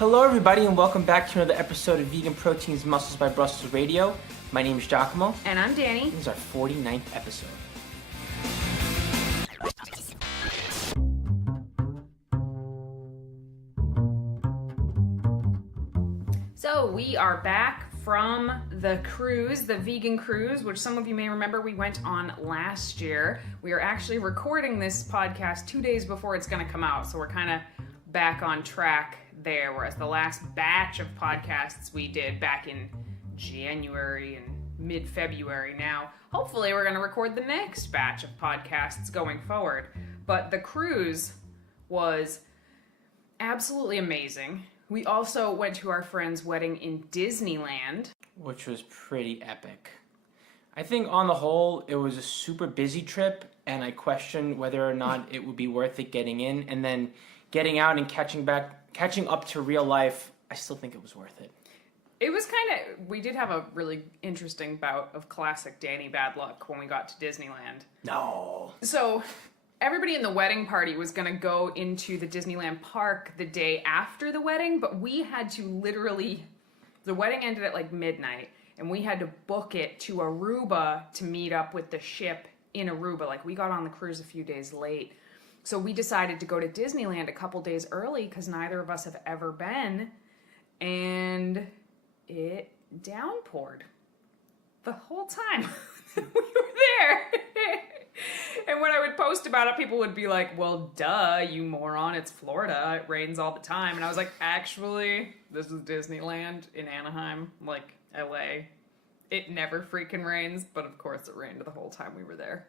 Hello everybody and welcome back to another episode of Vegan Proteins Muscles by Brussels Radio. My name is Giacomo. And I'm Danny. This is our 49th episode. So we are back from the cruise, the vegan cruise, which some of you may remember we went on last year. We are actually recording this podcast 2 days before it's going to come out, so we're kind of back on track there, whereas the last batch of podcasts we did back in January and mid-February. Now, hopefully we're going to record the next batch of podcasts going forward. But the cruise was absolutely amazing. We also went to our friend's wedding in Disneyland, which was pretty epic. I think on the whole, it was a super busy trip, and I questioned whether or not it would be worth it getting in, and then getting out and catching up to real life. I still think it was worth it. It was we did have a really interesting bout of classic Danny bad luck when we got to Disneyland. No. So everybody in the wedding party was going to go into the Disneyland park the day after the wedding, but we had to the wedding ended at like midnight, and we had to book it to Aruba to meet up with the ship in Aruba. Like, we got on the cruise a few days late. So we decided to go to Disneyland a couple days early because neither of us have ever been, and it downpoured the whole time we were there. And when I would post about it, people would be like, well, duh, you moron, it's Florida, it rains all the time. And I was like, actually, this is Disneyland in Anaheim, like LA. It never freaking rains, but of course it rained the whole time we were there.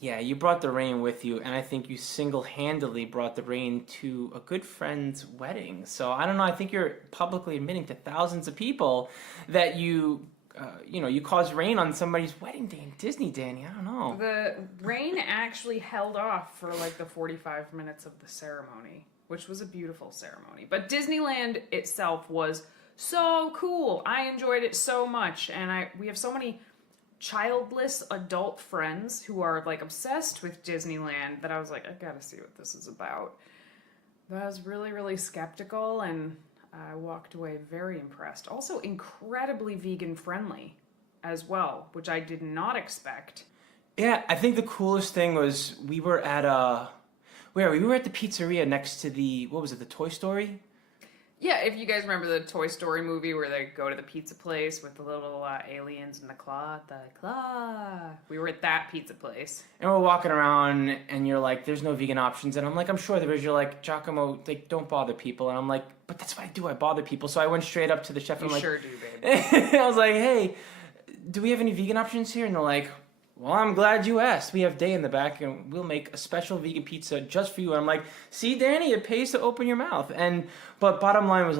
Yeah, you brought the rain with you, and I think you single-handedly brought the rain to a good friend's wedding. So I don't know, I think you're publicly admitting to thousands of people that you caused rain on somebody's wedding day in Disney, Danny. I don't know. The rain actually held off for like the 45 minutes of the ceremony, which was a beautiful ceremony. But Disneyland itself was so cool. I enjoyed it so much, and we have so many childless adult friends who are like obsessed with Disneyland that I was like, I gotta see what this is about. But I was really, really skeptical, and I walked away very impressed. Also incredibly vegan friendly as well, which I did not expect. Yeah, I think the coolest thing was we were at the pizzeria next to the Toy Story? Yeah, if you guys remember the Toy Story movie where they go to the pizza place with the little aliens and the claw. We were at that pizza place. And we're walking around, and you're like, there's no vegan options. And I'm like, I'm sure there is. You're like, Giacomo, like, don't bother people. And I'm like, but that's what I do. I bother people. So I went straight up to the chef and I'm like, sure do, babe. I was like, hey, do we have any vegan options here? And they're like, well, I'm glad you asked. We have Day in the back, and we'll make a special vegan pizza just for you. And I'm like, see, Danny, it pays to open your mouth. But bottom line was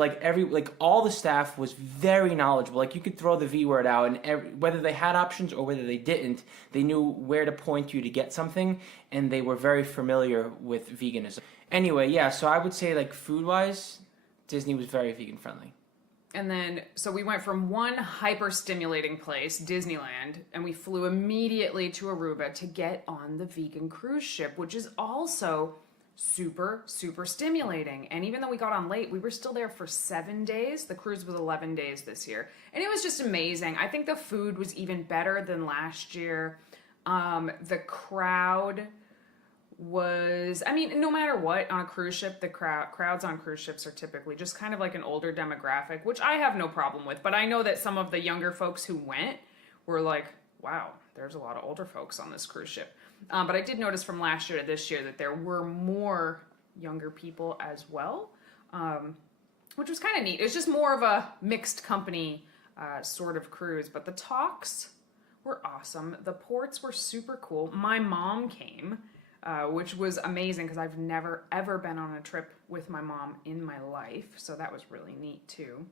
all the staff was very knowledgeable. Like, you could throw the V word out, and whether they had options or whether they didn't, they knew where to point you to get something, and they were very familiar with veganism. Anyway, yeah. So I would say, like, food-wise, Disney was very vegan friendly. And then, so we went from one hyper-stimulating place, Disneyland, and we flew immediately to Aruba to get on the vegan cruise ship, which is also super, super stimulating. And even though we got on late, we were still there for 7 days. The cruise was 11 days this year. And it was just amazing. I think the food was even better than last year. The crowd was, no matter what, on a cruise ship, the crowds on cruise ships are typically just kind of like an older demographic, which I have no problem with. But I know that some of the younger folks who went were like, wow, there's a lot of older folks on this cruise ship. But I did notice from last year to this year that there were more younger people as well, which was kind of neat. It was just more of a mixed company sort of cruise. But the talks were awesome. The ports were super cool. My mom came, which was amazing because I've never, ever been on a trip with my mom in my life. So that was really neat, too.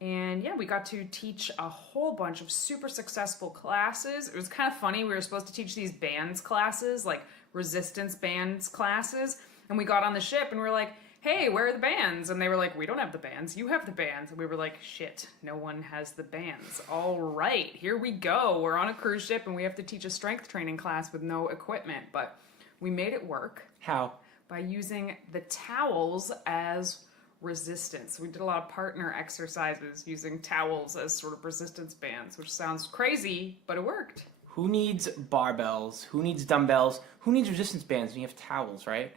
And yeah, we got to teach a whole bunch of super successful classes. It was kind of funny. We were supposed to teach these bands classes, like resistance bands classes. And we got on the ship and we were like, hey, where are the bands? And they were like, we don't have the bands. You have the bands. And we were like, shit, no one has the bands. All right, here we go. We're on a cruise ship and we have to teach a strength training class with no equipment. But we made it work. How? By using the towels as resistance. We did a lot of partner exercises using towels as sort of resistance bands, which sounds crazy, but it worked. Who needs barbells? Who needs dumbbells? Who needs resistance bands when you have towels, right?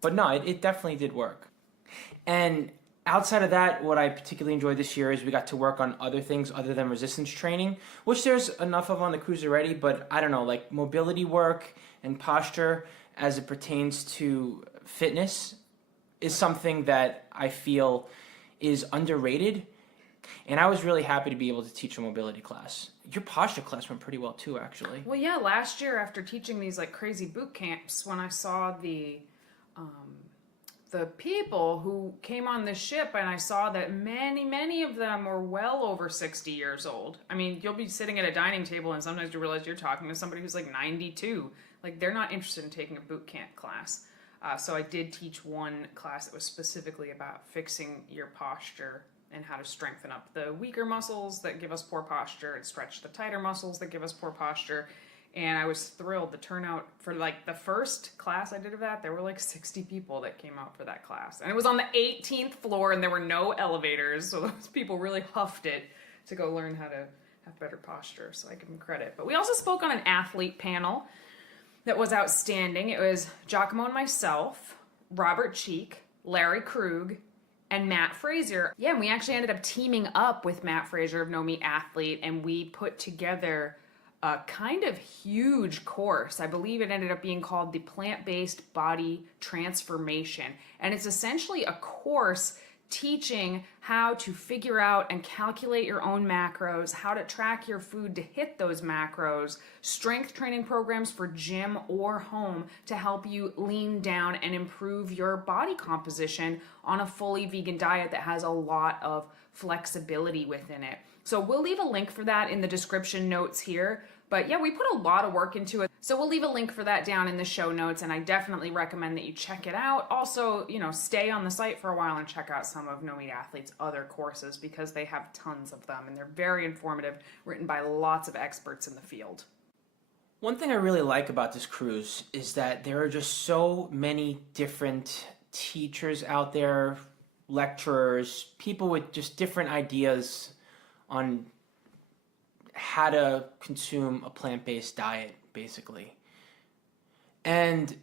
But no, it definitely did work. And outside of that, what I particularly enjoyed this year is we got to work on other things other than resistance training, which there's enough of on the cruise already, but I don't know, like mobility work and posture as it pertains to fitness is something that I feel is underrated. And I was really happy to be able to teach a mobility class. Your posture class went pretty well too, actually. Well, yeah, last year after teaching these like crazy boot camps, when I saw the people who came on this ship, and I saw that many of them were well over 60 years old. I mean, you'll be sitting at a dining table and sometimes you realize you're talking to somebody who's like 92. Like, they're not interested in taking a boot camp class. So I did teach one class that was specifically about fixing your posture and how to strengthen up the weaker muscles that give us poor posture and stretch the tighter muscles that give us poor posture. And I was thrilled. The turnout for like the first class I did of that, there were like 60 people that came out for that class. And it was on the 18th floor and there were no elevators. So those people really huffed it to go learn how to have better posture. So I give them credit. But we also spoke on an athlete panel that was outstanding. It was Giacomo and myself, Robert Cheek, Larry Krug, and Matt Frazier. Yeah, and we actually ended up teaming up with Matt Frazier of No Meat Athlete, and we put together a kind of huge course. I believe it ended up being called the Plant-Based Body Transformation. And it's essentially a course teaching how to figure out and calculate your own macros, how to track your food to hit those macros, strength training programs for gym or home to help you lean down and improve your body composition on a fully vegan diet that has a lot of flexibility within it. So we'll leave a link for that in the description notes here. But yeah, we put a lot of work into it. So we'll leave a link for that down in the show notes, and I definitely recommend that you check it out. Also, stay on the site for a while and check out some of No Meat Athlete's other courses because they have tons of them, and they're very informative, written by lots of experts in the field. One thing I really like about this cruise is that there are just so many different teachers out there, lecturers, people with just different ideas on how to consume a plant-based diet, basically. And,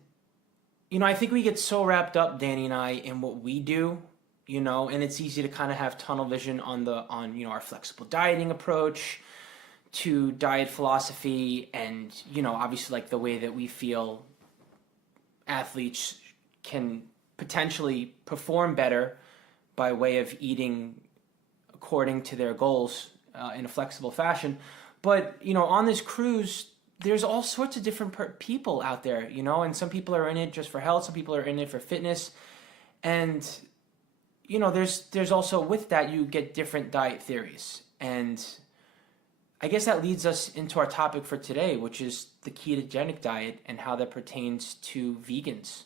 I think we get so wrapped up, Danny and I, in what we do, and it's easy to kind of have tunnel vision on our flexible dieting approach to diet philosophy and, obviously like the way that we feel athletes can potentially perform better by way of eating according to their goals in a flexible fashion. But, on this cruise, there's all sorts of different people out there, and some people are in it just for health, some people are in it for fitness. And, there's also with that, you get different diet theories. And I guess that leads us into our topic for today, which is the ketogenic diet and how that pertains to vegans.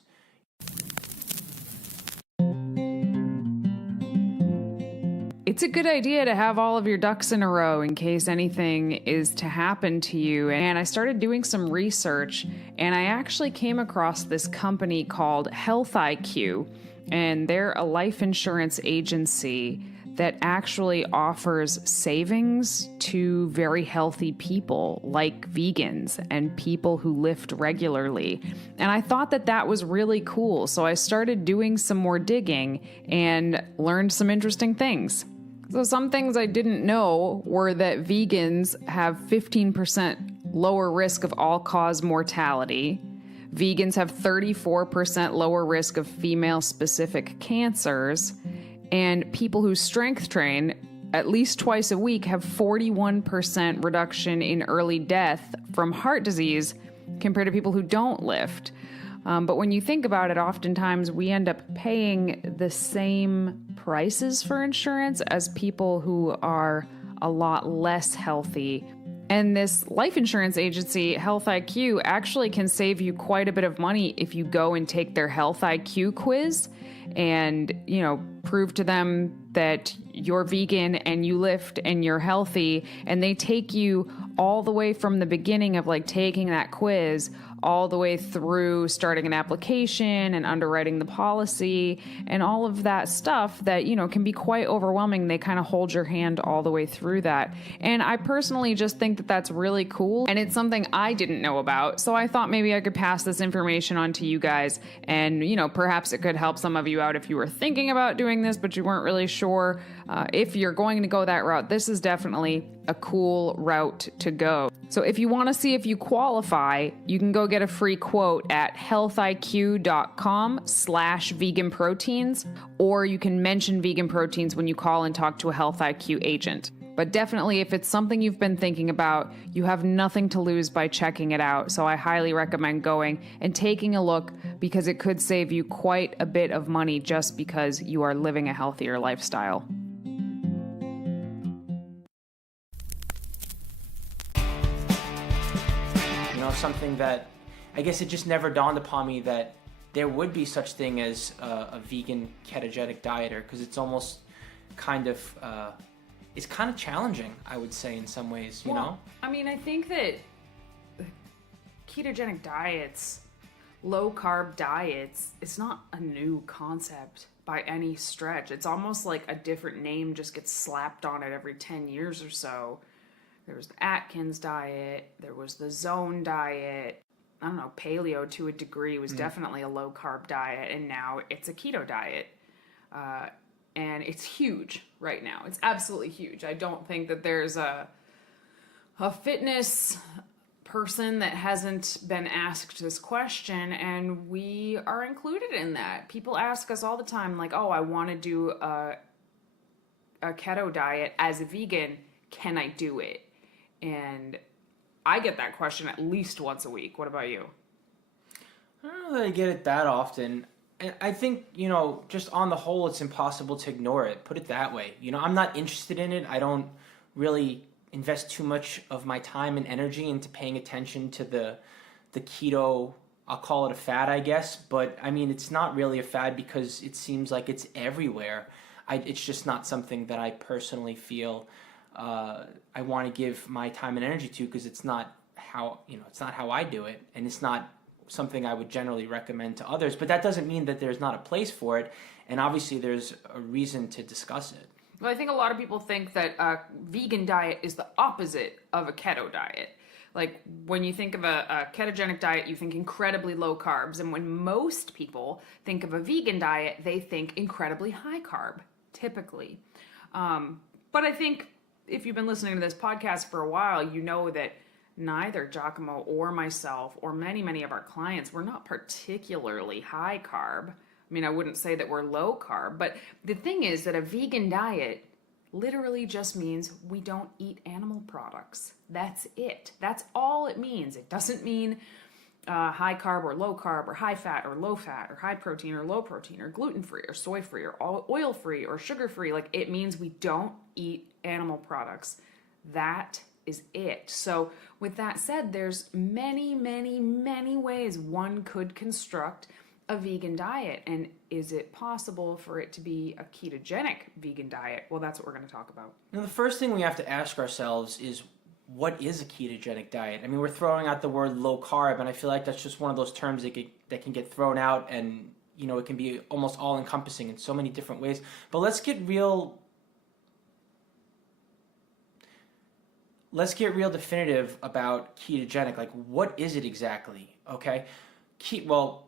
It's a good idea to have all of your ducks in a row in case anything is to happen to you. And I started doing some research, and I actually came across this company called Health IQ, and they're a life insurance agency that actually offers savings to very healthy people like vegans and people who lift regularly. And I thought that was really cool. So I started doing some more digging and learned some interesting things. So some things I didn't know were that vegans have 15% lower risk of all-cause mortality. Vegans have 34% lower risk of female-specific cancers. And people who strength train at least twice a week have 41% reduction in early death from heart disease compared to people who don't lift. But when you think about it, oftentimes we end up paying the same prices for insurance as people who are a lot less healthy. And this life insurance agency, Health IQ, actually can save you quite a bit of money if you go and take their Health IQ quiz and, prove to them that you're vegan and you lift and you're healthy. And they take you all the way from the beginning of like taking that quiz all the way through starting an application and underwriting the policy and all of that stuff that, you know, can be quite overwhelming. They kind of hold your hand all the way through that. And I personally just think that that's really cool. And it's something I didn't know about. So I thought maybe I could pass this information on to you guys. And, you know, perhaps it could help some of you out if you were thinking about doing this, but you weren't really sure if you're going to go that route. This is definitely a cool route to go. So if you want to see if you qualify, you can go get a free quote at healthiq.com/veganproteins, or you can mention Vegan Proteins when you call and talk to a Health IQ agent. But definitely, if it's something you've been thinking about, you have nothing to lose by checking it out. So I highly recommend going and taking a look, because it could save you quite a bit of money just because you are living a healthier lifestyle. You know, something that I guess it just never dawned upon me that there would be such thing as a vegan ketogenic dieter, because it's almost kind of it's kind of challenging, I would say, in some ways, you know? I mean, I think that ketogenic diets, low carb diets, it's not a new concept by any stretch. It's almost like a different name just gets slapped on it every 10 years or so. There was the Atkins diet, there was the Zone diet. I don't know, paleo to a degree was definitely a low carb diet, and now it's a keto diet. And it's huge right now. It's absolutely huge. I don't think that there's a fitness person that hasn't been asked this question, and we are included in that. People ask us all the time, like, oh, I want to do a keto diet as a vegan. Can I do it? And I get that question at least once a week. What about you? I don't know that I get it that often. And I think, you know, just on the whole, it's impossible to ignore it. Put it that way. You know, I'm not interested in it. I don't really invest too much of my time and energy into paying attention to the keto. I'll call it a fad, I guess. But, I mean, it's not really a fad because it seems like it's everywhere. It's just not something that I personally feel I want to give my time and energy to, because it's not how, you know, it's not how I do it. And it's not something I would generally recommend to others, but that doesn't mean that there's not a place for it, and obviously there's a reason to discuss it. Well, I think a lot of people think that a vegan diet is the opposite of a keto diet. Like, when you think of a ketogenic diet, you think incredibly low carbs, and when most people think of a vegan diet, they think incredibly high carb, typically. But I think if you've been listening to this podcast for a while, you know that neither Giacomo or myself or many of our clients, we're not particularly high carb. I mean, I wouldn't say that we're low carb, but the thing is that a vegan diet literally just means we don't eat animal products. That's it. That's all it means. It doesn't mean high carb or low carb or high fat or low fat or high protein or low protein or gluten-free or soy-free or oil-free or sugar-free. Like, it means we don't eat animal products. That is it. So with that said, there's many ways one could construct a vegan diet. And is it possible for it to be a ketogenic vegan diet? Well, that's what we're going to talk about. Now, the first thing we have to ask ourselves is, what is a ketogenic diet? I mean, we're throwing out the word low carb, and I feel like that's just one of those terms that can get thrown out, and, you know, it can be almost all encompassing in so many different ways. But let's get real definitive about ketogenic. Like, what is it exactly? Okay. Well,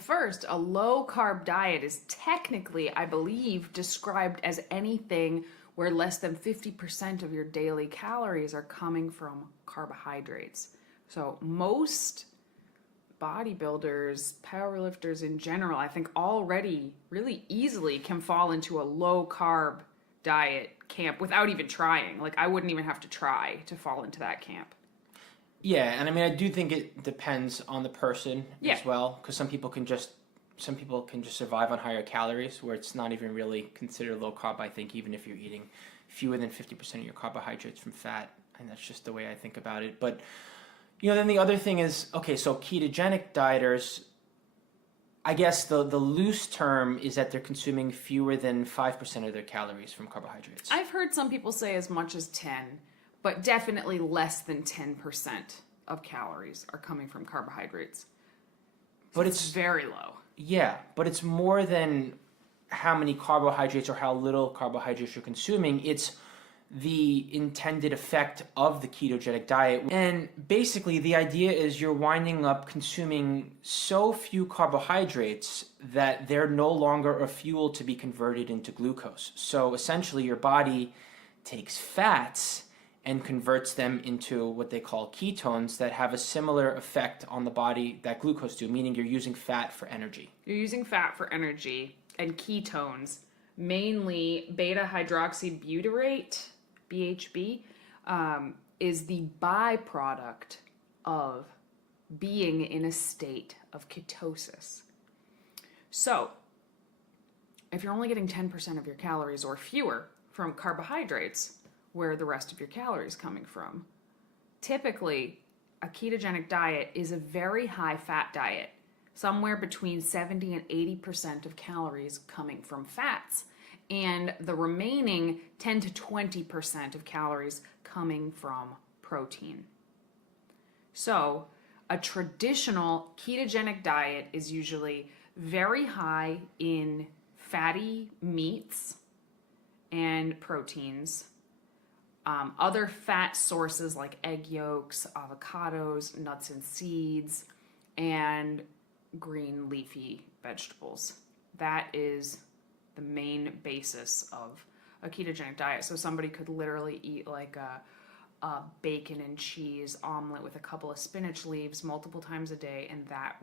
first, a low carb diet is technically, I believe, described as anything where less than 50% of your daily calories are coming from carbohydrates. So most bodybuilders, powerlifters in general, I think already really easily can fall into a low carb diet camp without even trying. Like, I wouldn't even have to try to fall into that camp. Yeah, and I mean, I do think it depends on the person as well, because some people can just survive on higher calories, where it's not even really considered low carb. I think even if you're eating fewer than 50% of your carbohydrates from fat, and that's just the way I think about it. But, you know, then the other thing is, okay, so ketogenic dieters, I guess the loose term is that they're consuming fewer than 5% of their calories from carbohydrates. I've heard some people say as much as 10, but definitely less than 10% of calories are coming from carbohydrates. But It's very low. yeah, but it's more than how many carbohydrates or how little carbohydrates you're consuming. It's the intended effect of the ketogenic diet. And basically, the idea is you're winding up consuming so few carbohydrates that they're no longer a fuel to be converted into glucose. So essentially, your body takes fats and converts them into what they call ketones that have a similar effect on the body that glucose do, meaning you're using fat for energy. You're using fat for energy, and ketones, mainly beta hydroxybutyrate, BHB, is the byproduct of being in a state of ketosis. So, if you're only getting 10% of your calories or fewer from carbohydrates, where are the rest of your calories coming from? Typically, a ketogenic diet is a very high fat diet, somewhere between 70 and 80% of calories coming from fats, and the remaining 10 to 20% of calories coming from protein. So, a traditional ketogenic diet is usually very high in fatty meats and proteins, other fat sources like egg yolks, avocados, nuts and seeds, and green leafy vegetables. That is the main basis of a ketogenic diet. So somebody could literally eat like a bacon and cheese omelet with a couple of spinach leaves multiple times a day, and that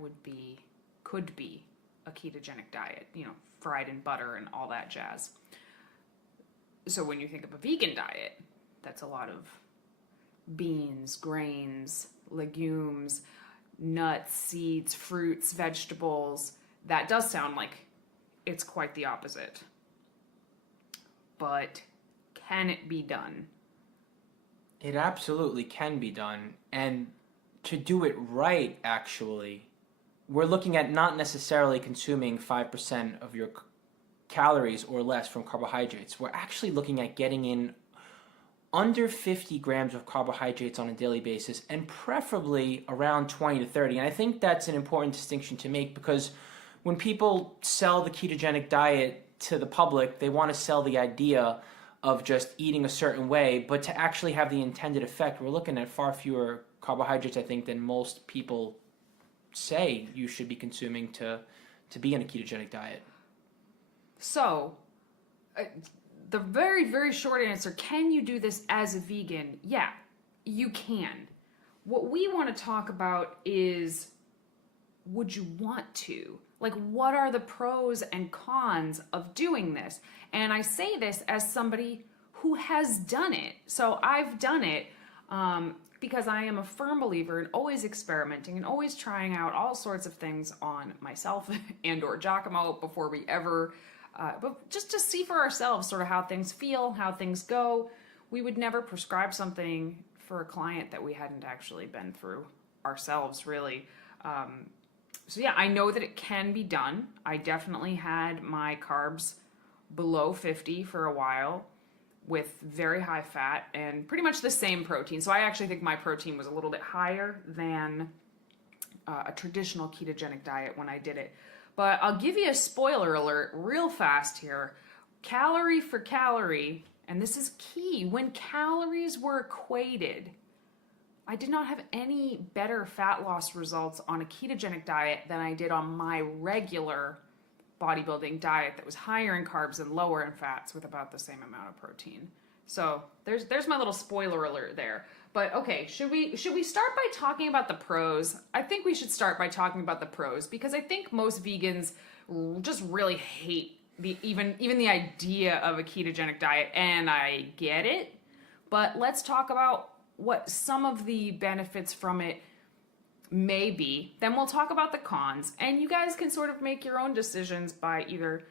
could be a ketogenic diet, fried in butter and all that jazz. So when you think of a vegan diet, that's a lot of beans, grains, legumes, nuts, seeds, fruits, vegetables. That does sound like it's quite the opposite. But can it be done? It absolutely can be done. And to do it right, actually, we're looking at not necessarily consuming 5% of your calories or less from carbohydrates. We're actually looking at getting in under 50 grams of carbohydrates on a daily basis, and preferably around 20 to 30. And I think that's an important distinction to make, because when people sell the ketogenic diet to the public, they want to sell the idea of just eating a certain way, but to actually have the intended effect, we're looking at far fewer carbohydrates, I think, than most people say you should be consuming to be in a ketogenic diet. So, the very, very short answer, can you do this as a vegan? Yeah, you can. What we want to talk about is, would you want to? Like, what are the pros and cons of doing this? And I say this as somebody who has done it. So I've done it because I am a firm believer in always experimenting and always trying out all sorts of things on myself and or Giacomo before we ever, but just to see for ourselves sort of how things feel, how things go. We would never prescribe something for a client that we hadn't actually been through ourselves, really. So yeah, I know that it can be done. I definitely had my carbs below 50 for a while with very high fat and pretty much the same protein. So I actually think my protein was a little bit higher than a traditional ketogenic diet when I did it. But I'll give you a spoiler alert real fast here. Calorie for calorie, and this is key, when calories were equated, I did not have any better fat loss results on a ketogenic diet than I did on my regular bodybuilding diet that was higher in carbs and lower in fats with about the same amount of protein. So there's my little spoiler alert there. But okay, should we start by talking about the pros? I think we should start by talking about the pros, because I think most vegans just really hate even the idea of a ketogenic diet, and I get it. But let's talk about what some of the benefits from it may be. Then we'll talk about the cons, and you guys can sort of make your own decisions by either,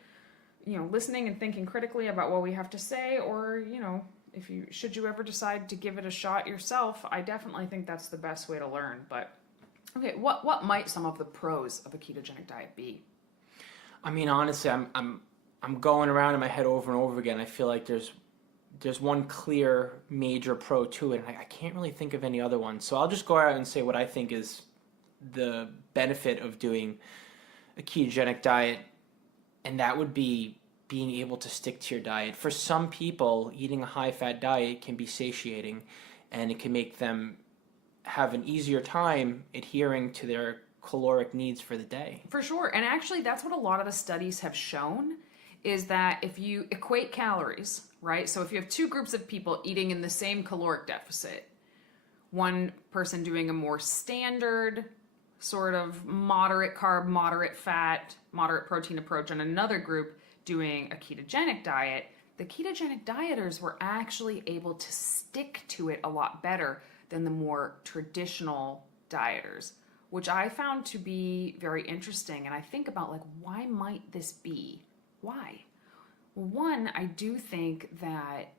listening and thinking critically about what we have to say, or, should you ever decide to give it a shot yourself, I definitely think that's the best way to learn. But okay, what might some of the pros of a ketogenic diet be? I mean, honestly, I'm going around in my head over and over again. I feel like there's there's one clear major pro to it. And I can't really think of any other ones. So I'll just go out and say what I think is the benefit of doing a ketogenic diet, and that would be being able to stick to your diet. For some people, eating a high-fat diet can be satiating, and it can make them have an easier time adhering to their caloric needs for the day. For sure. And actually, that's what a lot of the studies have shown, is that if you equate calories, right? So if you have two groups of people eating in the same caloric deficit, one person doing a more standard sort of moderate carb, moderate fat, moderate protein approach, and another group doing a ketogenic diet, the ketogenic dieters were actually able to stick to it a lot better than the more traditional dieters, which I found to be very interesting. And I think about, like, why might this be? Why? Well, one, I do think that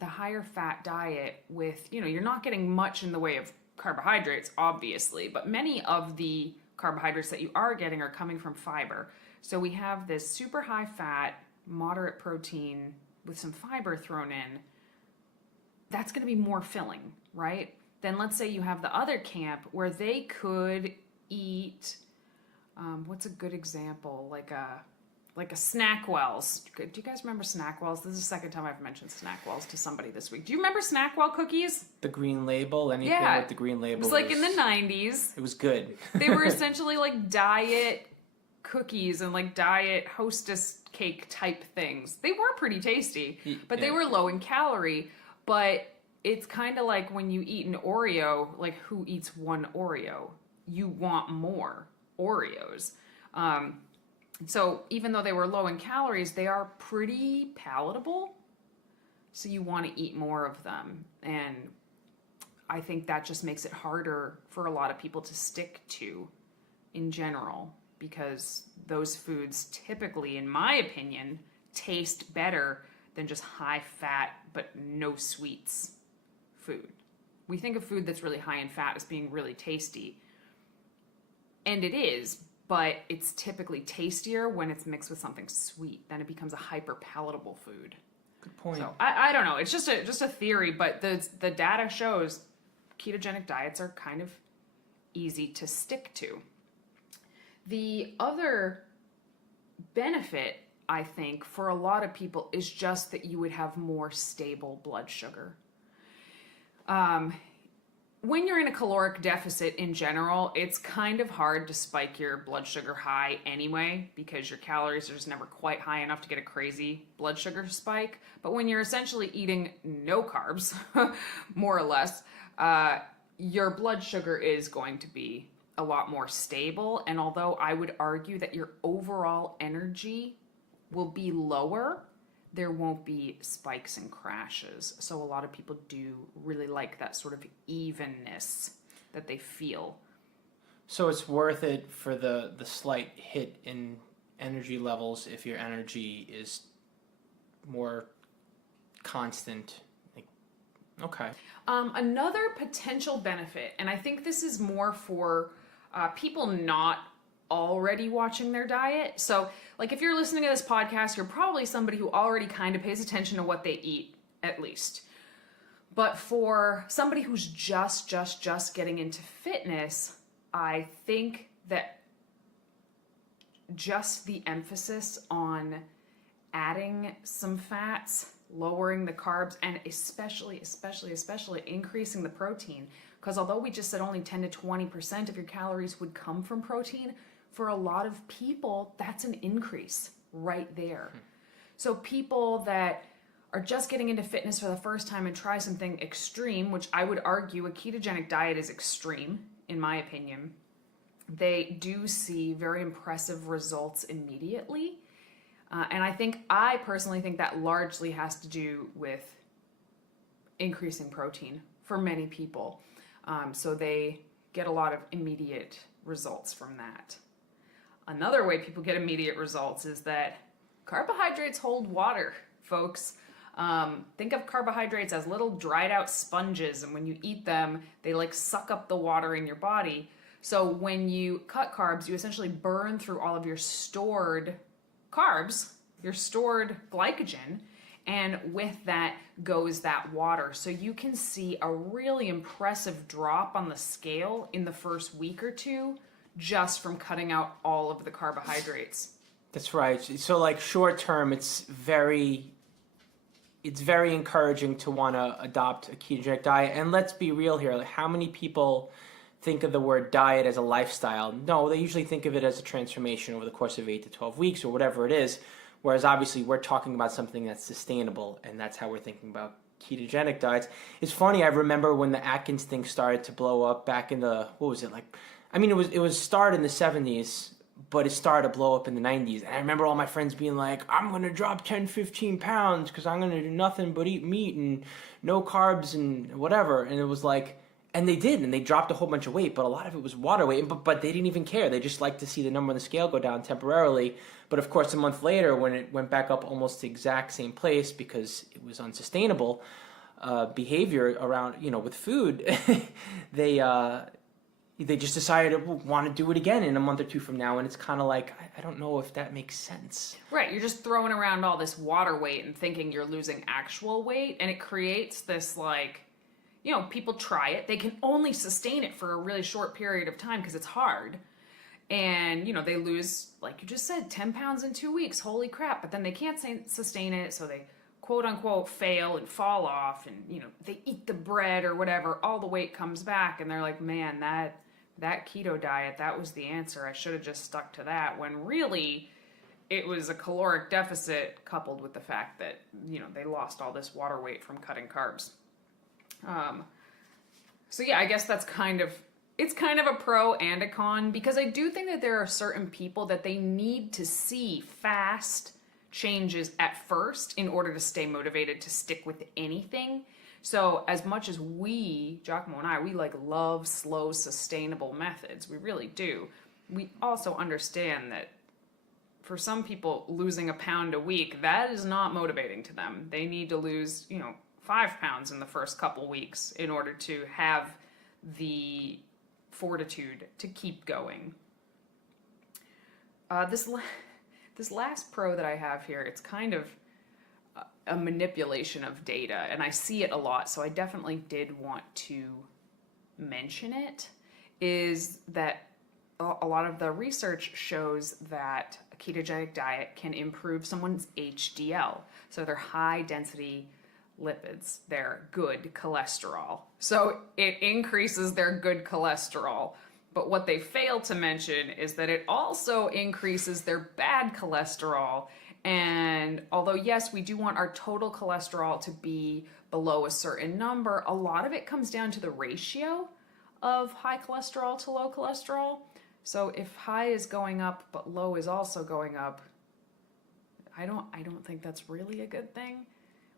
the higher fat diet with, you're not getting much in the way of carbohydrates, obviously, but many of the carbohydrates that you are getting are coming from fiber. So we have this super high fat, moderate protein with some fiber thrown in. That's going to be more filling, right? Then let's say you have the other camp where they could eat, what's a good example? Like a Snackwells. Do you guys remember Snackwells? This is the second time I've mentioned Snackwells to somebody this week. Do you remember Snackwell cookies? The green label, anything with the green label. It was like in the 90s. It was good. They were essentially like diet cookies and like diet Hostess cake type things. They were pretty tasty, but they were low in calorie. But it's kind of like when you eat an Oreo, like, who eats one Oreo? You want more Oreos. So even though they were low in calories, they are pretty palatable. So you want to eat more of them. And I think that just makes it harder for a lot of people to stick to in general, because those foods typically, in my opinion, taste better than just high fat but no sweets food. We think of food that's really high in fat as being really tasty. And it is, but it's typically tastier when it's mixed with something sweet. Then it becomes a hyper palatable food. Good point. So I don't know. It's just a theory, but the data shows ketogenic diets are kind of easy to stick to. The other benefit, I think, for a lot of people is just that you would have more stable blood sugar. When you're in a caloric deficit in general, it's kind of hard to spike your blood sugar high anyway, because your calories are just never quite high enough to get a crazy blood sugar spike. But when you're essentially eating no carbs, more or less, your blood sugar is going to be a lot more stable. And although I would argue that your overall energy will be lower, there won't be spikes and crashes. So a lot of people do really like that sort of evenness that they feel. So it's worth it for the slight hit in energy levels if your energy is more constant. Okay. Another potential benefit, and I think this is more for people not already watching their diet. So, like, if you're listening to this podcast, you're probably somebody who already kind of pays attention to what they eat, at least. But for somebody who's just getting into fitness, I think that just the emphasis on adding some fats, lowering the carbs, and especially increasing the protein, because although we just said only 10 to 20% of your calories would come from protein, for a lot of people, that's an increase right there. So people that are just getting into fitness for the first time and try something extreme, which I would argue a ketogenic diet is extreme, in my opinion, they do see very impressive results immediately. And I personally think that largely has to do with increasing protein for many people. So they get a lot of immediate results from that. Another way people get immediate results is that carbohydrates hold water, folks. Think of carbohydrates as little dried out sponges, and when you eat them, they like suck up the water in your body. So when you cut carbs, you essentially burn through all of your stored carbs, your stored glycogen, And with that goes that water. So you can see a really impressive drop on the scale in the first week or two just from cutting out all of the carbohydrates. That's right. So like short term, it's very encouraging to want to adopt a ketogenic diet. And let's be real here. Like, how many people think of the word diet as a lifestyle? No, they usually think of it as a transformation over the course of 8 to 12 weeks or whatever it is. Whereas obviously we're talking about something that's sustainable, and that's how we're thinking about ketogenic diets. It's funny, I remember when the Atkins thing started to blow up back in the, what was it, like, I mean, it was started in the 70s, but it started to blow up in the 90s. And I remember all my friends being like, I'm going to drop 10, 15 pounds because I'm going to do nothing but eat meat and no carbs and whatever. And it was like, and they did, and they dropped a whole bunch of weight, but a lot of it was water weight, but they didn't even care. They just liked to see the number on the scale go down temporarily. But of course, a month later, when it went back up almost the exact same place because it was unsustainable behavior around, with food, they just decided to want to do it again in a month or two from now. And it's kind of like, I don't know if that makes sense. Right. You're just throwing around all this water weight and thinking you're losing actual weight. And it creates this like, people try it. They can only sustain it for a really short period of time because it's hard. And, they lose, like you just said, 10 pounds in 2 weeks. Holy crap. But then they can't sustain it. So they quote unquote fail and fall off. And, they eat the bread or whatever. All the weight comes back. And they're like, man, that keto diet, that was the answer. I should have just stuck to that. When really it was a caloric deficit coupled with the fact that, they lost all this water weight from cutting carbs. So yeah, I guess it's kind of a pro and a con, because I do think that there are certain people that they need to see fast changes at first in order to stay motivated to stick with anything. So as much as we, Giacomo and I, we love slow, sustainable methods, we really do. We also understand that for some people, losing a pound a week, that is not motivating to them. They need to lose, 5 pounds in the first couple weeks in order to have the fortitude to keep going. This last pro that I have here, it's kind of a manipulation of data, and I see it a lot, so I definitely did want to mention it, is that a lot of the research shows that a ketogenic diet can improve someone's HDL, so their high density lipids, their good cholesterol. So it increases their good cholesterol. But what they fail to mention is that it also increases their bad cholesterol. And although, yes, we do want our total cholesterol to be below a certain number, a lot of it comes down to the ratio of high cholesterol to low cholesterol. So if high is going up, but low is also going up, I don't think that's really a good thing.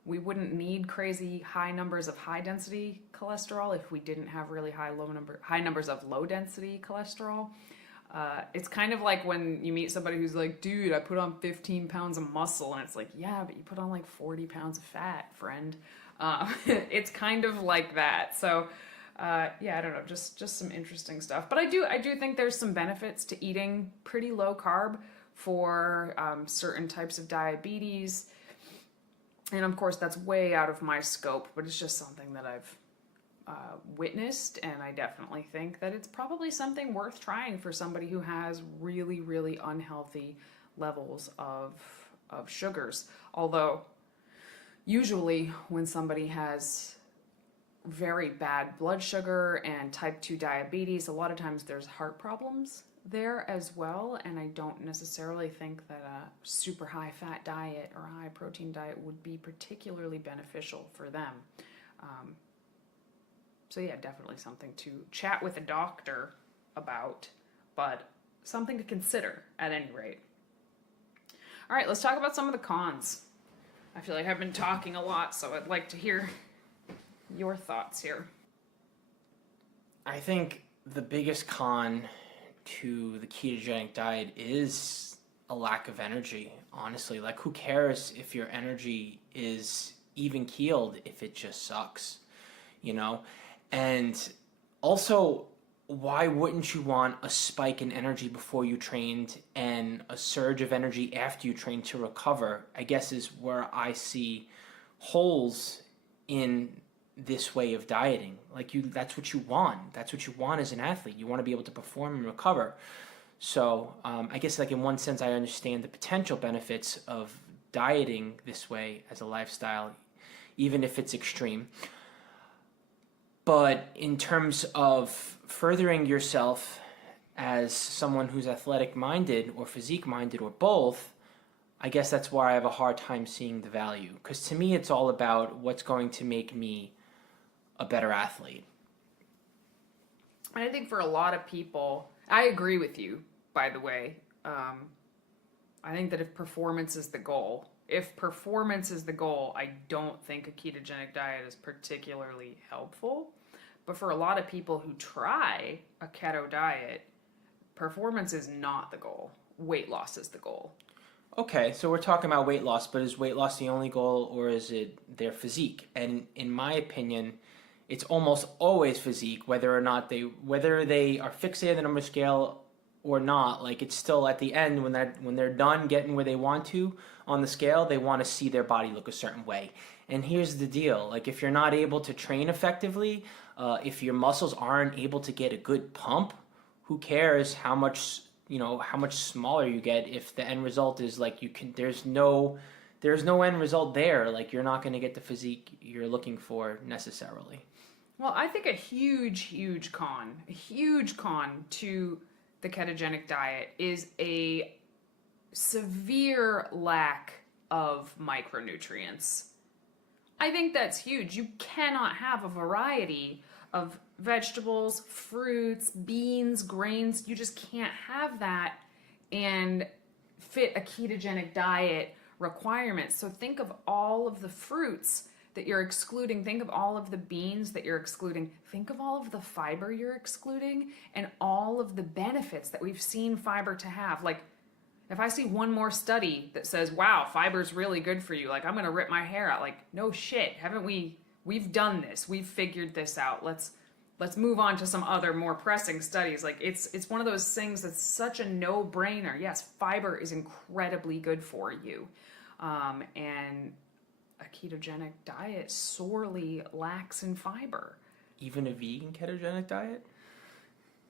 We wouldn't need crazy high numbers of high density cholesterol if we didn't have really high numbers of low density cholesterol. It's kind of like when you meet somebody who's like, dude, I put on 15 pounds of muscle, and it's like, yeah, but you put on 40 pounds of fat, friend. It's kind of like that. So yeah, I don't know, just some interesting stuff. But I do think there's some benefits to eating pretty low carb for certain types of diabetes. And of course, that's way out of my scope, but it's just something that I've witnessed, and I definitely think that it's probably something worth trying for somebody who has really, really unhealthy levels of sugars. Although, usually when somebody has very bad blood sugar and type 2 diabetes, a lot of times there's heart problems there as well, and I don't necessarily think that a super high fat diet or a high protein diet would be particularly beneficial for them. So yeah, definitely something to chat with a doctor about, but something to consider at any rate. All right, let's talk about some of the cons. I feel like I've been talking a lot, so I'd like to hear your thoughts here. I think the biggest con to the ketogenic diet is a lack of energy, honestly. Who cares if your energy is even keeled if it just sucks, And also, why wouldn't you want a spike in energy before you trained and a surge of energy after you trained to recover? I guess is where I see holes in this way of dieting. Like that's what you want. That's what you want as an athlete. You want to be able to perform and recover. So I guess like in one sense, I understand the potential benefits of dieting this way as a lifestyle, even if it's extreme. But in terms of furthering yourself as someone who's athletic minded or physique minded or both, I guess that's why I have a hard time seeing the value. Because to me, it's all about what's going to make me a better athlete. And I think for a lot of people, I agree with you, by the way. I think that if performance is the goal, I don't think a ketogenic diet is particularly helpful. But for a lot of people who try a keto diet, performance is not the goal. Weight loss is the goal. Okay, so we're talking about weight loss, but is weight loss the only goal, or is it their physique? And in my opinion, it's almost always physique, whether they are fixated on the number scale or not. Like, it's still at the end when they're done getting where they want to on the scale, they want to see their body look a certain way. And here's the deal: like, if you're not able to train effectively, if your muscles aren't able to get a good pump, who cares how much smaller you get if the end result is like there's no end result there. Like, you're not going to get the physique you're looking for necessarily. Well, I think a huge con to the ketogenic diet is a severe lack of micronutrients. I think that's huge. You cannot have a variety of vegetables, fruits, beans, grains. You just can't have that and fit a ketogenic diet requirement. So think of all of the fruits that you're excluding. Think of all of the beans that you're excluding. Think of all of the fiber you're excluding and all of the benefits that we've seen fiber to have. Like, if I see one more study that says, wow, fiber's really good for you, like, I'm going to rip my hair out. Like, no shit. Haven't we? We've done this. We've figured this out. Let's move on to some other more pressing studies. Like, it's one of those things that's such a no-brainer. Yes, fiber is incredibly good for you. And a ketogenic diet sorely lacks in fiber. Even a vegan ketogenic diet?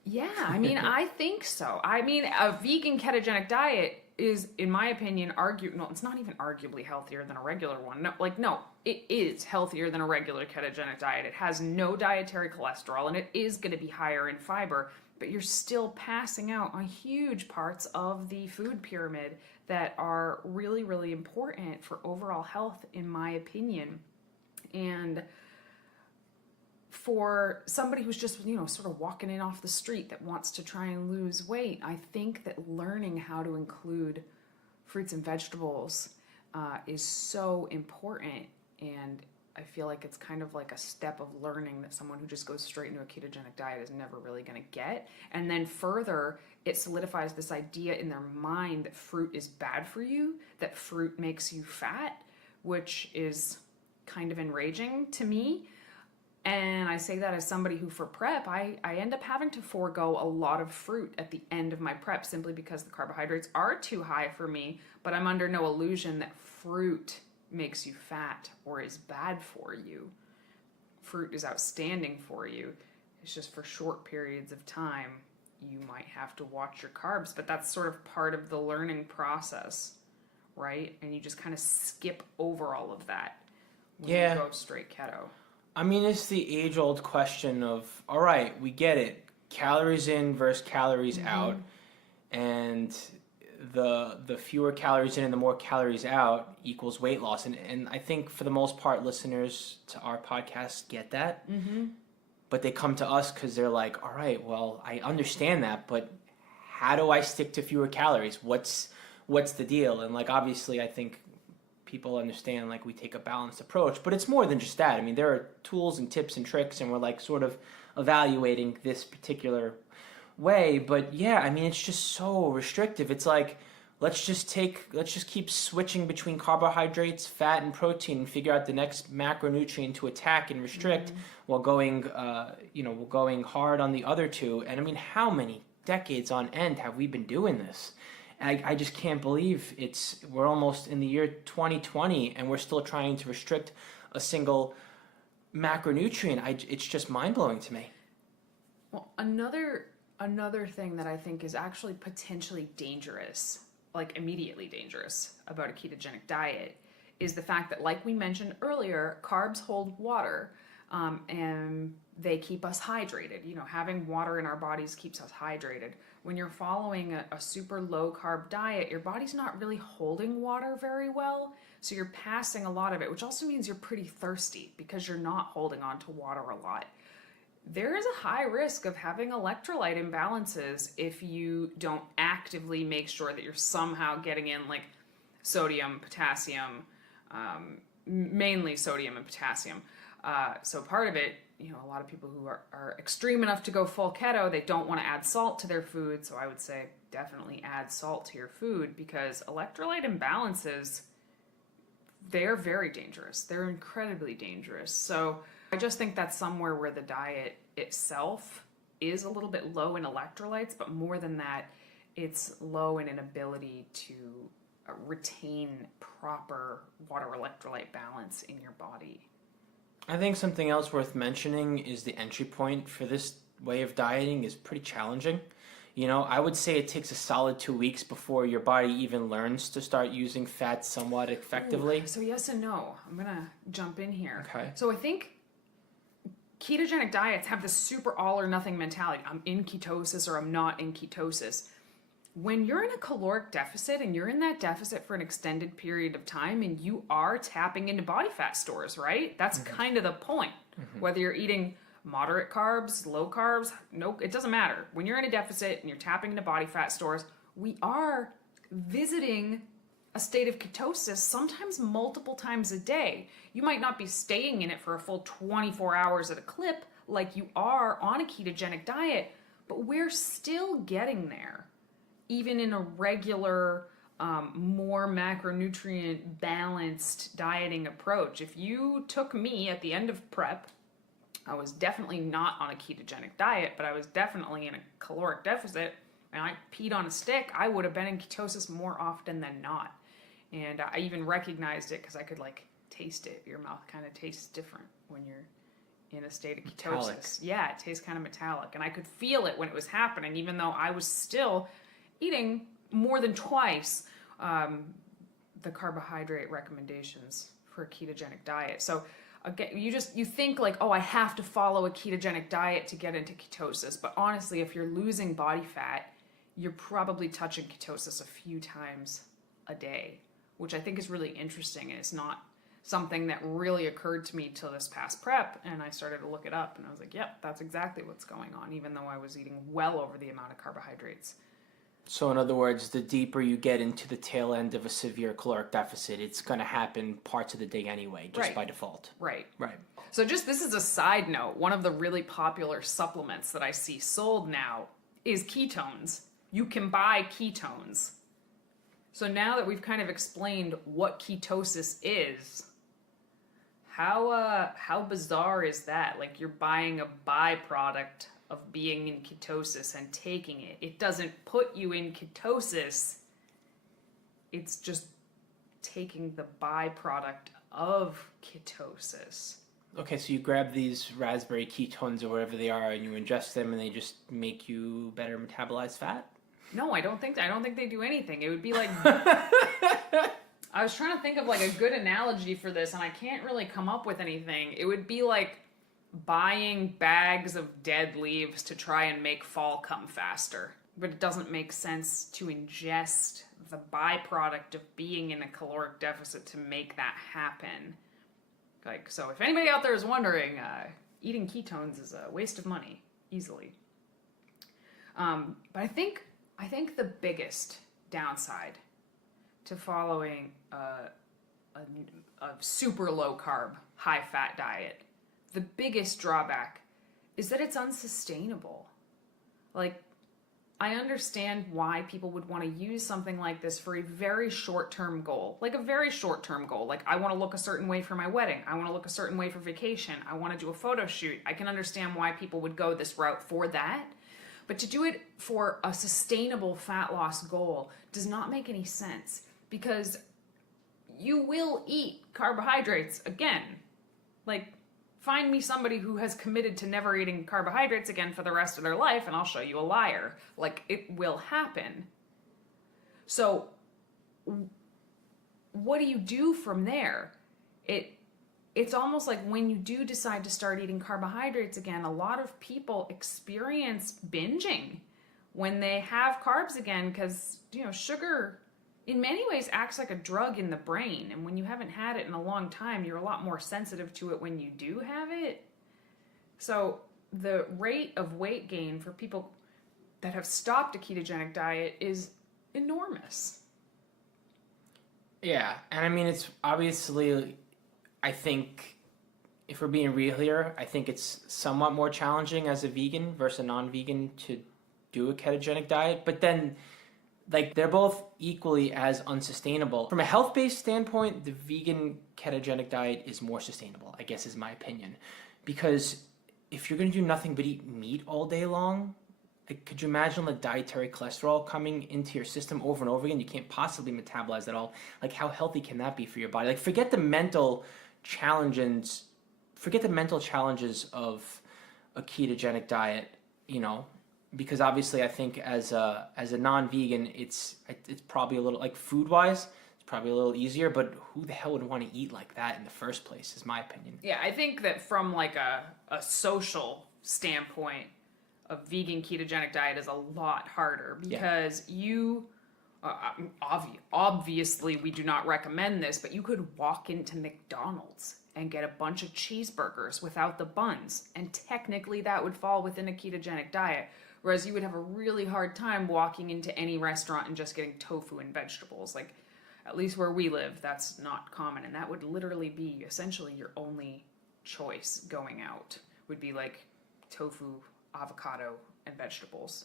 Yeah, I mean, I think so. I mean, a vegan ketogenic diet is, in my opinion, it's not even arguably healthier than a regular one. No, it is healthier than a regular ketogenic diet. It has no dietary cholesterol, and it is going to be higher in fiber, but you're still passing out on huge parts of the food pyramid that are really, really important for overall health, in my opinion. And for somebody who's just, sort of walking in off the street that wants to try and lose weight, I think that learning how to include fruits and vegetables is so important. And I feel like it's kind of like a step of learning that someone who just goes straight into a ketogenic diet is never really going to get. And then further, it solidifies this idea in their mind that fruit is bad for you, that fruit makes you fat, which is kind of enraging to me. And I say that as somebody who, for prep, I end up having to forego a lot of fruit at the end of my prep simply because the carbohydrates are too high for me, but I'm under no illusion that fruit makes you fat or is bad for you. Fruit is outstanding for you. It's just for short periods of time you might have to watch your carbs, but that's sort of part of the learning process, right? And you just kind of skip over all of that when you go straight keto. I mean, it's the age-old question of, all right, we get it, calories in versus calories out, and the fewer calories in and the more calories out equals weight loss. And I think for the most part, listeners to our podcast get that, but they come to us because they're like, all right, well, I understand that, but how do I stick to fewer calories? What's the deal? And like, obviously, I think people understand, like, we take a balanced approach, but it's more than just that. I mean, there are tools and tips and tricks, and we're like sort of evaluating this particular way. But yeah, I mean, it's just so restrictive. It's like, let's just keep switching between carbohydrates, fat, and protein, and figure out the next macronutrient to attack and restrict while going hard on the other two. And I mean, how many decades on end have we been doing this? And I just can't believe we're almost in the year 2020 and we're still trying to restrict a single macronutrient. It's just mind-blowing to me. Well, another thing that I think is actually potentially dangerous, like immediately dangerous about a ketogenic diet, is the fact that, like we mentioned earlier, carbs hold water, and they keep us hydrated. You know, having water in our bodies keeps us hydrated. When you're following a super low carb diet, your body's not really holding water very well, so you're passing a lot of it, which also means you're pretty thirsty because you're not holding on to water a lot. There is a high risk of having electrolyte imbalances if you don't actively make sure that you're somehow getting in like sodium, potassium, mainly sodium and potassium. So part of it, you know, a lot of people who are extreme enough to go full keto, they don't want to add salt to their food. So I would say definitely add salt to your food, because electrolyte imbalances, they're very dangerous. They're incredibly dangerous. So I just think that's somewhere where the diet itself is a little bit low in electrolytes, but more than that, it's low in an ability to retain proper water electrolyte balance in your body. I think something else worth mentioning is the entry point for this way of dieting is pretty challenging. You know, I would say it takes a solid 2 weeks before your body even learns to start using fat somewhat effectively. Ooh, so yes and no. I'm going to jump in here. Okay. So I think ketogenic diets have this super all or nothing mentality. I'm in ketosis or I'm not in ketosis. When you're in a caloric deficit and you're in that deficit for an extended period of time and you are tapping into body fat stores, right? That's kind of the point. Whether you're eating moderate carbs, low carbs, no, it doesn't matter. When you're in a deficit and you're tapping into body fat stores, we are visiting a state of ketosis sometimes multiple times a day. You might not be staying in it for a full 24 hours at a clip like you are on a ketogenic diet, but we're still getting there. Even in a regular, more macronutrient balanced dieting approach. If you took me at the end of prep, I was definitely not on a ketogenic diet, but I was definitely in a caloric deficit, and I peed on a stick, I would have been in ketosis more often than not. And I even recognized it because I could like taste it. Your mouth kind of tastes different when you're in a state of ketosis. Metallic. Yeah, it tastes kind of metallic. And I could feel it when it was happening, even though I was still eating more than twice the carbohydrate recommendations for a ketogenic diet. So again, you think like, oh, I have to follow a ketogenic diet to get into ketosis. But honestly, if you're losing body fat, you're probably touching ketosis a few times a day, which I think is really interesting. And it's not something that really occurred to me till this past prep. And I started to look it up and I was like, yep, that's exactly what's going on, even though I was eating well over the amount of carbohydrates. So in other words, the deeper you get into the tail end of a severe caloric deficit, it's going to happen parts of the day anyway, just by default. Right. Right. So just this is a side note, one of the really popular supplements that I see sold now is ketones. You can buy ketones. So now that we've kind of explained what ketosis is, how bizarre is that? Like you're buying a byproduct of being in ketosis and taking it. It doesn't put you in ketosis. It's just taking the byproduct of ketosis. Okay, so you grab these raspberry ketones or whatever they are and you ingest them and they just make you better metabolize fat? No, I don't think they do anything. It would be like I was trying to think of like a good analogy for this and I can't really come up with anything. It would be like buying bags of dead leaves to try and make fall come faster. But it doesn't make sense to ingest the byproduct of being in a caloric deficit to make that happen. Like, so if anybody out there is wondering, eating ketones is a waste of money, easily. But I think the biggest downside to following a super low carb, high fat diet, the biggest drawback is that it's unsustainable. Like, I understand why people would want to use something like this for a very short-term goal. Like a very short-term goal. Like, I want to look a certain way for my wedding. I want to look a certain way for vacation. I want to do a photo shoot. I can understand why people would go this route for that. But to do it for a sustainable fat loss goal does not make any sense, because you will eat carbohydrates again. Like, find me somebody who has committed to never eating carbohydrates again for the rest of their life, and I'll show you a liar. Like, it will happen. So, what do you do from there? It's almost like when you do decide to start eating carbohydrates again, a lot of people experience binging when they have carbs again, because, sugar in many ways acts like a drug in the brain, and when you haven't had it in a long time, you're a lot more sensitive to it when you do have it. So the rate of weight gain for people that have stopped a ketogenic diet is enormous. Yeah, and I mean, it's obviously, I think, if we're being real here, I think it's somewhat more challenging as a vegan versus a non-vegan to do a ketogenic diet, but then, like, they're both equally as unsustainable. From a health-based standpoint, the vegan ketogenic diet is more sustainable, I guess is my opinion. Because if you're going to do nothing but eat meat all day long, like, could you imagine the dietary cholesterol coming into your system over and over again? You can't possibly metabolize that all. Like, how healthy can that be for your body? Like, forget the mental challenges of a ketogenic diet, because obviously I think as a non-vegan, it's probably a little, like, food-wise, it's probably a little easier, but who the hell would want to eat like that in the first place, is my opinion. Yeah, I think that from like a social standpoint, a vegan ketogenic diet is a lot harder, because obviously we do not recommend this, but you could walk into McDonald's and get a bunch of cheeseburgers without the buns, and technically that would fall within a ketogenic diet. Whereas you would have a really hard time walking into any restaurant and just getting tofu and vegetables. Like, at least where we live, that's not common. And that would literally be essentially your only choice going out, would be like tofu, avocado, and vegetables.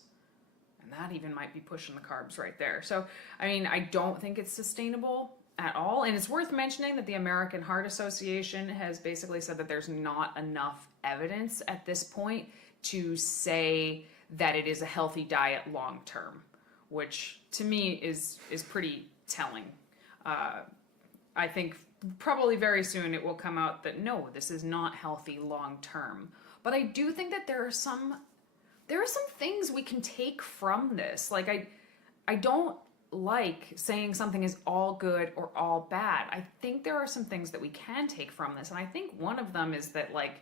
And that even might be pushing the carbs right there. So, I mean, I don't think it's sustainable at all. And it's worth mentioning that the American Heart Association has basically said that there's not enough evidence at this point to say that it is a healthy diet long term, which to me is pretty telling. I think probably very soon it will come out that no, this is not healthy long term. But I do think that there are some things we can take from this. Like, I don't like saying something is all good or all bad. I think there are some things that we can take from this, and I think one of them is that, like,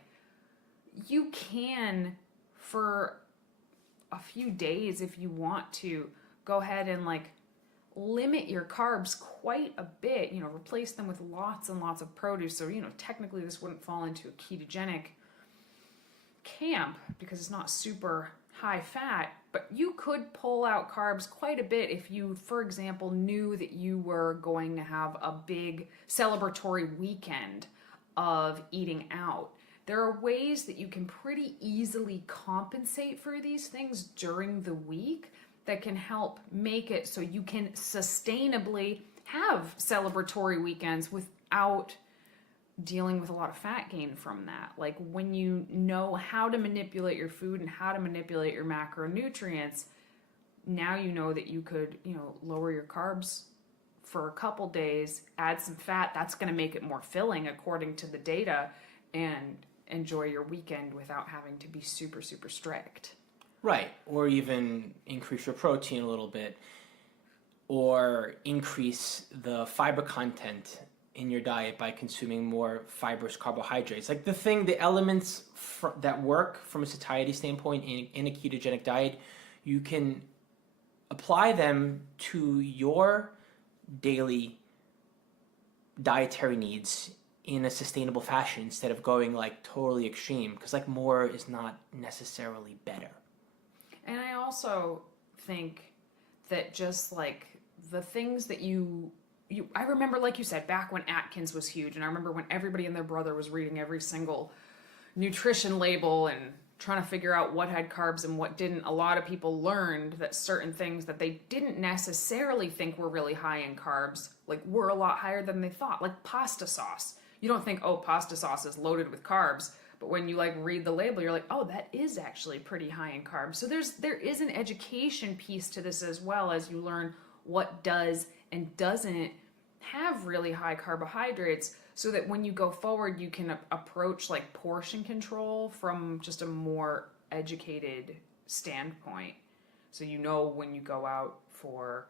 you can, for a few days, if you want to, go ahead and, like, limit your carbs quite a bit, replace them with lots and lots of produce. So, technically this wouldn't fall into a ketogenic camp because it's not super high fat, but you could pull out carbs quite a bit if you, for example, knew that you were going to have a big celebratory weekend of eating out. There are ways that you can pretty easily compensate for these things during the week that can help make it so you can sustainably have celebratory weekends without dealing with a lot of fat gain from that. Like, when you know how to manipulate your food and how to manipulate your macronutrients, now you know that you could, lower your carbs for a couple days, add some fat. That's going to make it more filling according to the data, and enjoy your weekend without having to be super, super strict. Right, or even increase your protein a little bit, or increase the fiber content in your diet by consuming more fibrous carbohydrates. Like, the elements that work from a satiety standpoint in a ketogenic diet, you can apply them to your daily dietary needs in a sustainable fashion instead of going, like, totally extreme, because, like, more is not necessarily better. And I also think that just, like, the things that I remember, like you said, back when Atkins was huge, and I remember when everybody and their brother was reading every single nutrition label and trying to figure out what had carbs and what didn't, a lot of people learned that certain things that they didn't necessarily think were really high in carbs, like were a lot higher than they thought, like pasta sauce. You don't think, oh, pasta sauce is loaded with carbs, but when you like read the label, you're like, oh, that is actually pretty high in carbs. So there is an education piece to this as well, as you learn what does and doesn't have really high carbohydrates, so that when you go forward, you can approach like portion control from just a more educated standpoint. So you know when you go out for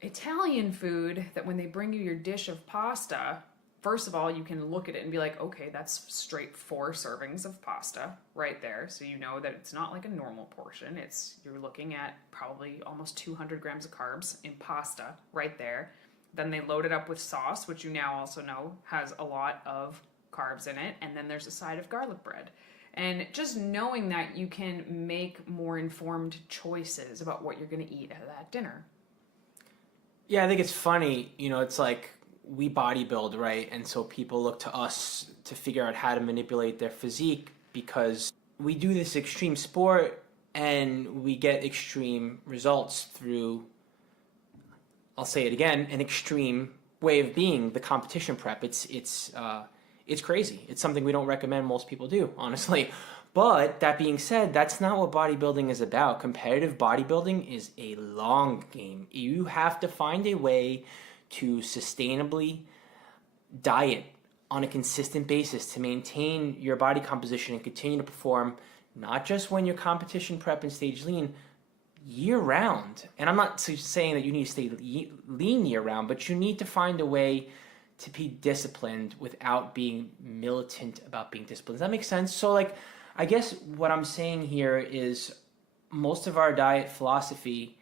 Italian food that when they bring you your dish of pasta, first of all, you can look at it and be like, okay, that's straight 4 servings of pasta right there. So you know that it's not like a normal portion. You're looking at probably almost 200 grams of carbs in pasta right there. Then they load it up with sauce, which you now also know has a lot of carbs in it. And then there's a side of garlic bread. And just knowing that, you can make more informed choices about what you're going to eat at that dinner. Yeah, I think it's funny, it's like we bodybuild, right? And so people look to us to figure out how to manipulate their physique because we do this extreme sport and we get extreme results through, I'll say it again, an extreme way of being, the competition prep. It's crazy. It's something we don't recommend most people do, honestly. But that being said, that's not what bodybuilding is about. Competitive bodybuilding is a long game. You have to find a way to sustainably diet on a consistent basis to maintain your body composition and continue to perform, not just when you're competition prep and stage lean, year round. And I'm not saying that you need to stay lean year round, but you need to find a way to be disciplined without being militant about being disciplined. Does that make sense? So like, I guess what I'm saying here is most of our diet philosophy,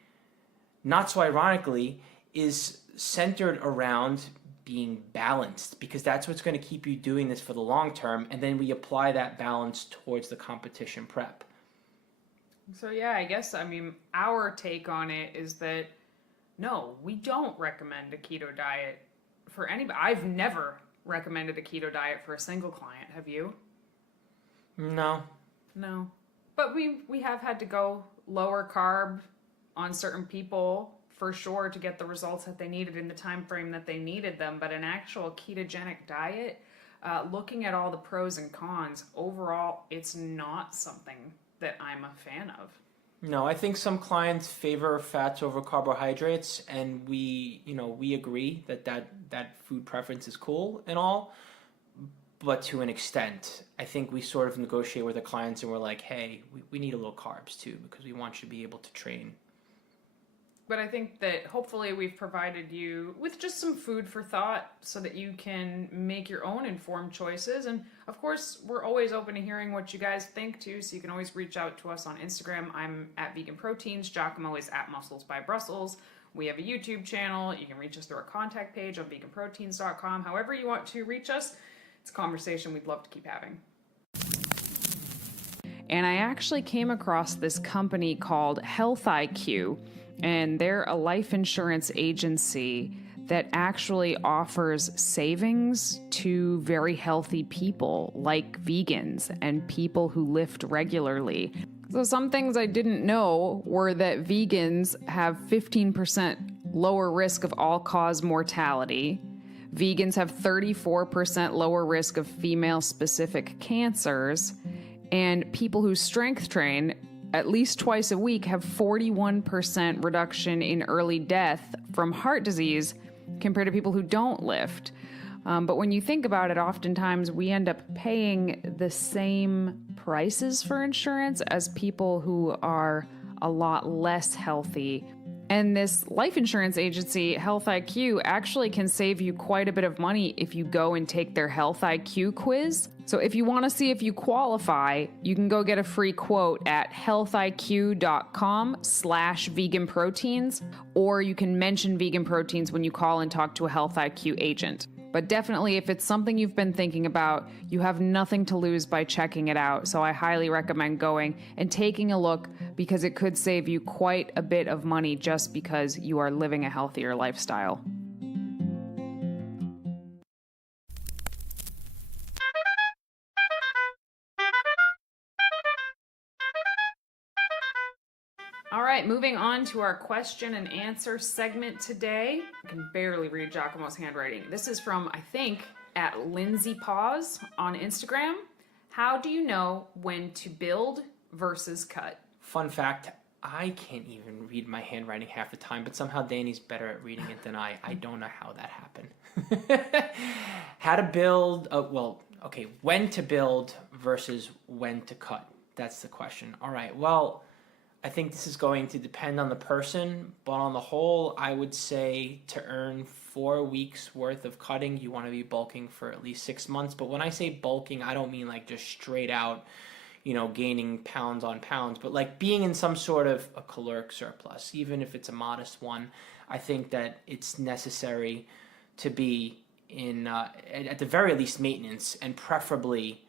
not so ironically, is centered around being balanced, because that's what's going to keep you doing this for the long term. And then we apply that balance towards the competition prep. So yeah, I guess, our take on it is that no, we don't recommend a keto diet for anybody. I've never recommended a keto diet for a single client. Have you? No. But we have had to go lower carb on certain people for sure to get the results that they needed in the time frame that they needed them. But an actual ketogenic diet, looking at all the pros and cons, overall, it's not something that I'm a fan of. No, I think some clients favor fats over carbohydrates, and we agree that food preference is cool and all, but to an extent. I think we sort of negotiate with the clients and we're like, hey, we need a little carbs too, because we want you to be able to train. But I think that hopefully we've provided you with just some food for thought so that you can make your own informed choices. And of course, we're always open to hearing what you guys think too. So you can always reach out to us on Instagram. I'm at VeganProteins. Giacomo is at Muscles by Brussels. We have a YouTube channel. You can reach us through our contact page on VeganProteins.com. However you want to reach us, it's a conversation we'd love to keep having. And I actually came across this company called Health IQ. And they're a life insurance agency that actually offers savings to very healthy people like vegans and people who lift regularly. So some things I didn't know were that vegans have 15% lower risk of all-cause mortality. Vegans have 34% lower risk of female-specific cancers. And people who strength train at least twice a week have 41% reduction in early death from heart disease compared to people who don't lift. But when you think about it, oftentimes we end up paying the same prices for insurance as people who are a lot less healthy. And this life insurance agency, Health IQ, actually can save you quite a bit of money if you go and take their Health IQ quiz. So if you want to see if you qualify, you can go get a free quote at healthiq.com/veganproteins, or you can mention Vegan Proteins when you call and talk to a Health IQ agent. But definitely, if it's something you've been thinking about, you have nothing to lose by checking it out. So I highly recommend going and taking a look, because it could save you quite a bit of money just because you are living a healthier lifestyle. All right, moving on to our question and answer segment today. I can barely read Giacomo's handwriting. This is from, I think, at Lindsay Paws on Instagram. How do you know when to build versus cut? Fun fact, I can't even read my handwriting half the time, but somehow Danny's better at reading it than I. I don't know how that happened. How to build, when to build versus when to cut. That's the question. All right, well, I think this is going to depend on the person, but on the whole, I would say to earn 4 weeks worth of cutting, you want to be bulking for at least 6 months. But when I say bulking, I don't mean like just straight out, gaining pounds on pounds, but like being in some sort of a caloric surplus, even if it's a modest one. I think that it's necessary to be in, at the very least, maintenance, and preferably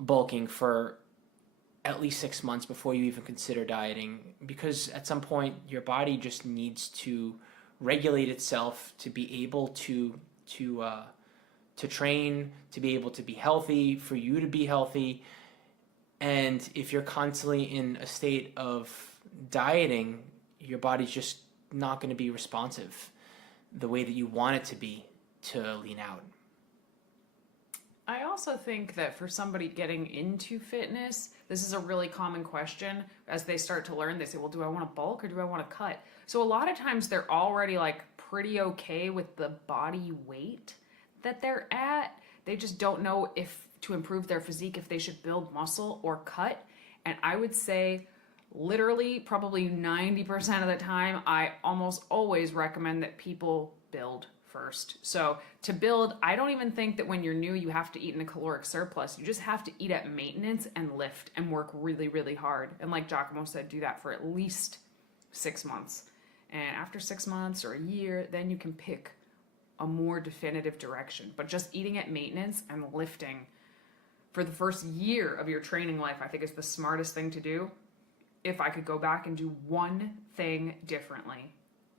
bulking for at least 6 months before you even consider dieting, because at some point your body just needs to regulate itself to be able to train, to be able to be healthy, for you to be healthy. And if you're constantly in a state of dieting, your body's just not going to be responsive the way that you want it to be to lean out. I also think that for somebody getting into fitness, this is a really common question. As they start to learn, they say, well, do I want to bulk or do I want to cut? So a lot of times they're already like pretty okay with the body weight that they're at. They just don't know if to improve their physique, if they should build muscle or cut. And I would say literally probably 90% of the time, I almost always recommend that people build first. So to build, I don't even think that when you're new, you have to eat in a caloric surplus. You just have to eat at maintenance and lift and work really, really hard. And like Giacomo said, do that for at least 6 months. And after 6 months or a year, then you can pick a more definitive direction. But just eating at maintenance and lifting for the first year of your training life, I think is the smartest thing to do. If I could go back and do one thing differently,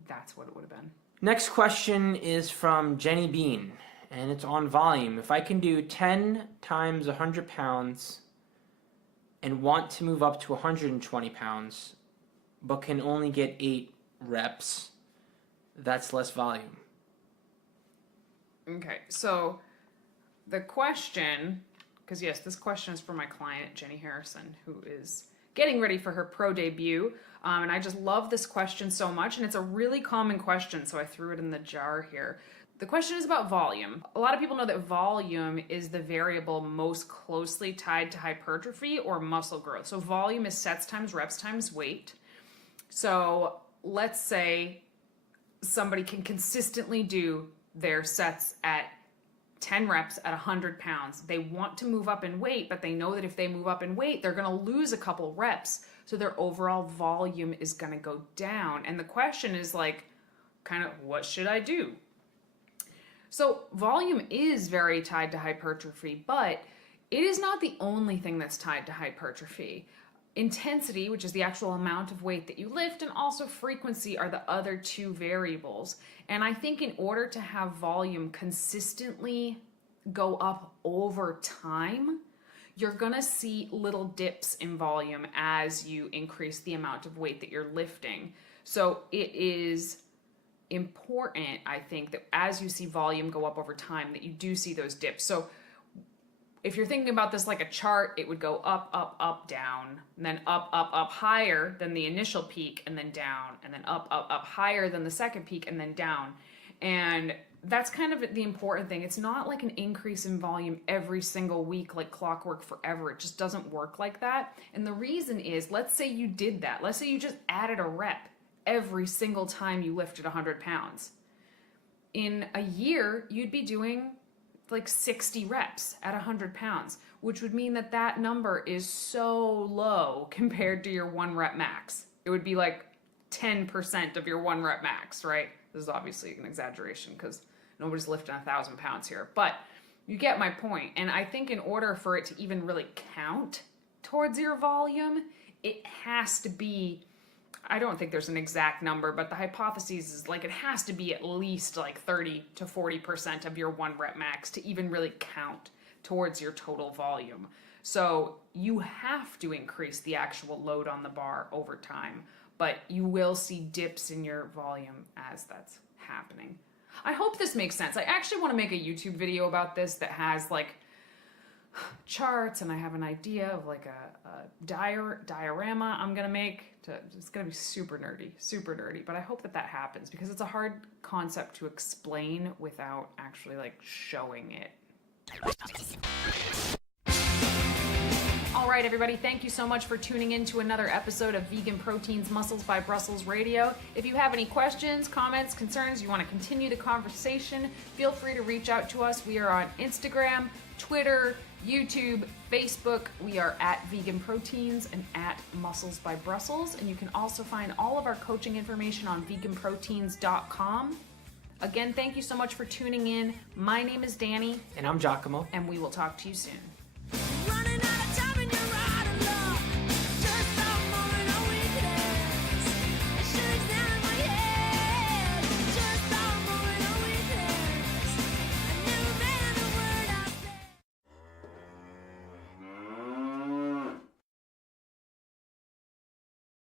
that's what it would have been. Next question is from Jenny Bean, and it's on volume. If I can do 10 times 100 pounds and want to move up to 120 pounds, but can only get 8 reps, that's less volume. Okay, so the question, because yes, this question is for my client, Jenny Harrison, who is getting ready for her pro debut. And I just love this question so much, and it's a really common question, so I threw it in the jar here. The question is about volume. A lot of people know that volume is the variable most closely tied to hypertrophy or muscle growth. So volume is sets times reps times weight. So let's say somebody can consistently do their sets at 10 reps at 100 pounds. They want to move up in weight, but they know that if they move up in weight, they're going to lose a couple reps. So their overall volume is going to go down. And the question is like, kind of, what should I do? So volume is very tied to hypertrophy, but it is not the only thing that's tied to hypertrophy. Intensity, which is the actual amount of weight that you lift, and also frequency are the other two variables. And I think in order to have volume consistently go up over time, you're gonna see little dips in volume as you increase the amount of weight that you're lifting. So it is important, I think, that as you see volume go up over time, that you do see those dips. So if you're thinking about this like a chart, it would go up, up, up, down, and then up, up, up higher than the initial peak, and then down, and then up, up, up higher than the second peak, and then down. And that's kind of the important thing. It's not like an increase in volume every single week like clockwork forever. It just doesn't work like that. And the reason is, let's say you did that. Let's say you just added a rep every single time you lifted 100 pounds. In a year, you'd be doing like 60 reps at 100 pounds, which would mean that that number is so low compared to your 1 rep max. It would be like 10% of your 1 rep max, right? This is obviously an exaggeration because nobody's lifting 1,000 pounds here, but you get my point. And I think in order for it to even really count towards your volume, it has to be, I don't think there's an exact number, but the hypothesis is like it has to be at least like 30 to 40% of your 1 rep max to even really count towards your total volume. So you have to increase the actual load on the bar over time. but you will see dips in your volume as that's happening. I hope this makes sense. I actually want to make a YouTube video about this that has like charts, and I have an idea of like a diorama I'm gonna make. It's gonna be super nerdy, but I hope that happens because it's a hard concept to explain without actually like showing it. All right, everybody, thank you so much for tuning in to another episode of Vegan Proteins Muscles by Brussels Radio. If you have any questions, comments, concerns, you want to continue the conversation, feel free to reach out to us. We are on Instagram, Twitter, YouTube, Facebook. We are at Vegan Proteins and at Muscles by Brussels. And you can also find all of our coaching information on VeganProteins.com. Again, thank you so much for tuning in. My name is Danny. And I'm Giacomo. And we will talk to you soon.